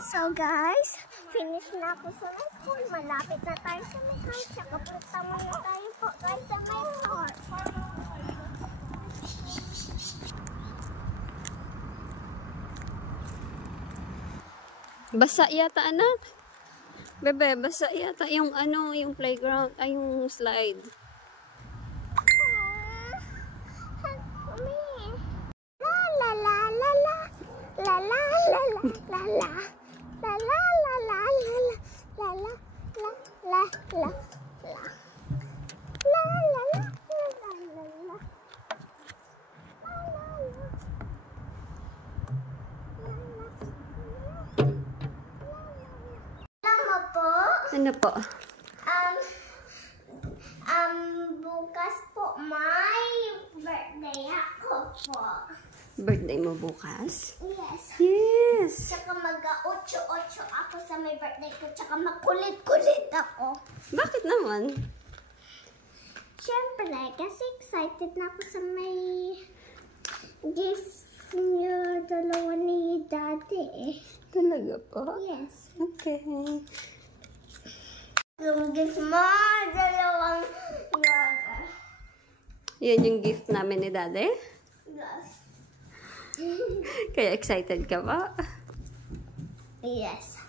So guys, finish na ako sa my school. Malapit na tayo sa my house. Tsaka punta muna tayo po guys sa my house. Basa yata anak. Bebe, basa yata yung ano, yung playground, ay yung slide. La la la la la la la la la la. La la la la la la la la la la la Ano po? Bukas po may birthday ako po. Birthday mo bukas? Yes. Yes. Tsaka mag-8-8 ako sa may birthday ko. Tsaka makulit-kulit ako. Bakit naman? Siyempre, kasi excited na ako sa may gift niyo dalawa ni Daddy eh. Talaga po? Yes. Okay. Yung gift mo, dalawang yoga. Yan yung gift namin ni Daddy? Yes. Kaya excited ka ba? Yes.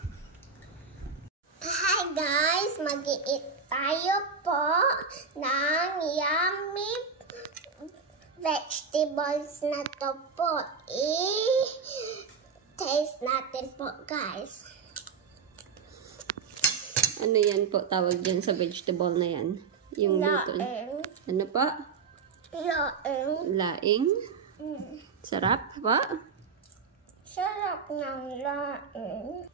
Hi guys, mag-i-eat tayo po ng yummy vegetables na to po. I-taste natin po guys. Ano yan po tawag dyan sa vegetable na yan? Yung luto. Laing. Ano pa? Laing. Laing? Sarap pa? Sarap ng laing.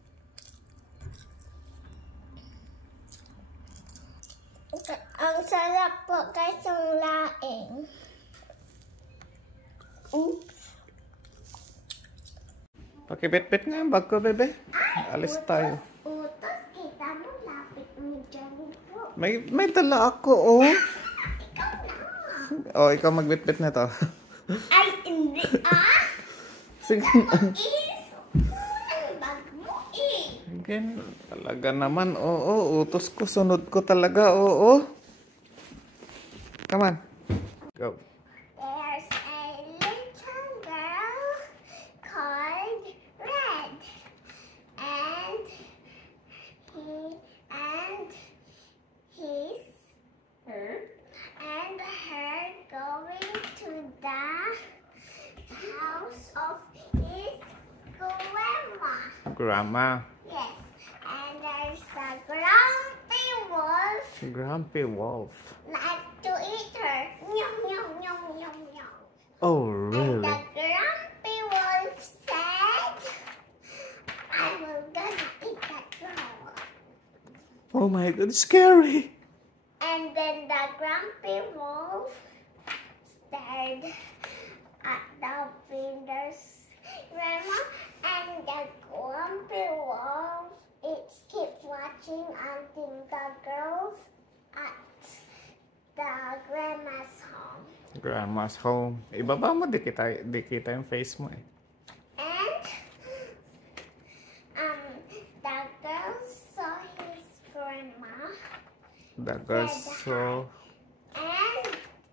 Ang sarap po guys ng laing. Pakibit-bit nga ang bag ko, bebe. Alis tayo. Utos, kita mo, lapit mo dyan po. May dala ako, oh. Ikaw na. Oh, ikaw magbit-bit na to. Ay, hindi ah. Sige. Ang bag mo eh. Sige, talaga naman, oo. Utos ko, sunod ko talaga, oo. Come on. Go. There's a little girl called Red. And her going to the house of his grandma. Grandma. Yes. And there's a grumpy wolf Grumpy wolf. like to eat her. Nyum, nyum, nyum, nyum, nyum. Oh, And really? the grumpy wolf said, I will gonna eat that girl. Oh my God, scary. And then the grumpy wolf stared at the windows grandma, and the grumpy wolf kept watching until the girls at the grandma's home. Grandma's home. Ibaba mo, di kita yung face mo eh. And the girls saw his grandma. The girls saw... And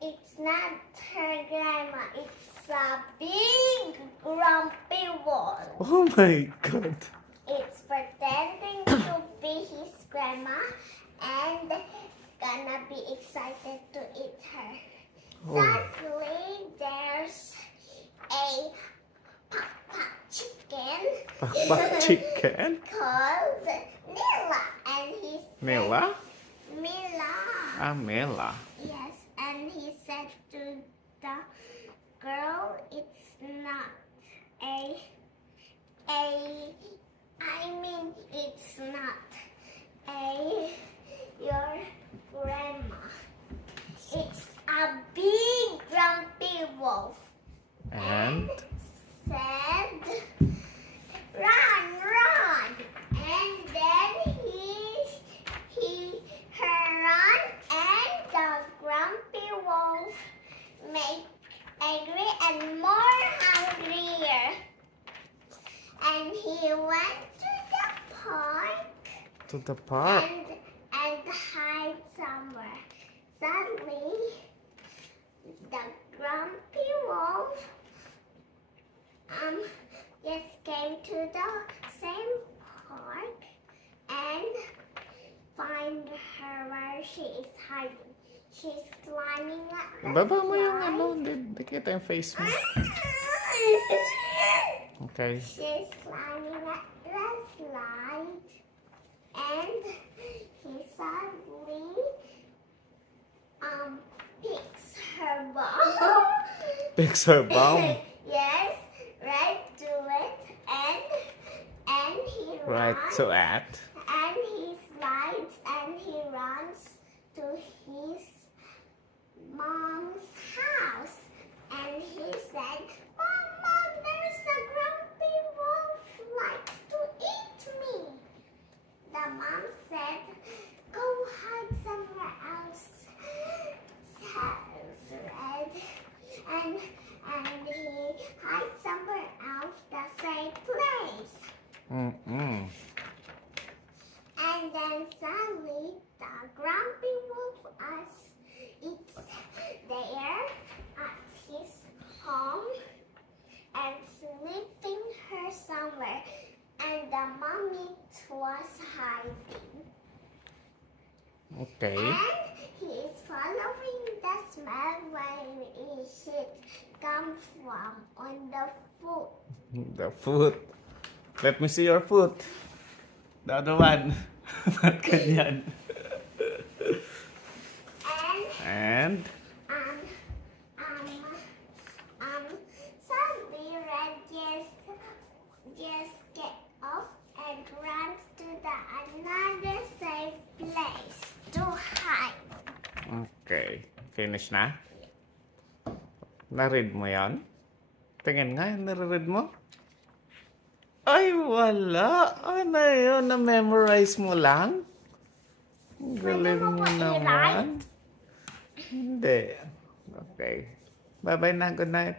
it's not her grandma, it's a big grumpy wolf. Oh my God. It's pretending to be his grandma and gonna be excited to eat her. Oh. Suddenly, there's a pak-pak chicken Pakpak chicken? called Mila, and he said, Mela? Mila. Ah, Mela. Yes, and he said to the girl, it's not it's not your grandma. It's a big grumpy wolf. And? Said, run, run. And then her run, and the grumpy wolf make angry and more hungrier. And he went park. To the park. And hide somewhere. Suddenly, the grumpy wolf just came to the same park and find her where she is hiding. She's climbing up the Baba mo yung slide. ano, di kita yung face mo. Okay. She's climbing up the slide and he suddenly picks her bum. Picks her bum. Yes, right to it and he Right runs to it. and he slides and he runs to his mom's house and he said, Mama, there's a grumpy wolf likes to eat me. The mom said, go hide somewhere else, says Red. And he hides somewhere else, the same place. Mm-mm. And then suddenly the grumpy wolf is there at his home and sniffing her somewhere. And the mommy was hiding. Okay. And he is following the smell where it should come from on the foot. The foot. Let me see your foot. The other one. Ba't ganyan? And? Suddenly Red just get off and runs to the another safe place to hide. Okay. Finish na? Na-read mo yan? Tingin nga, nare-read mo? Ay, wala. Ano yun? Na-memorize mo lang? Ang galing mo mo ba naman. Hindi. Okay. Bye-bye na. Good night.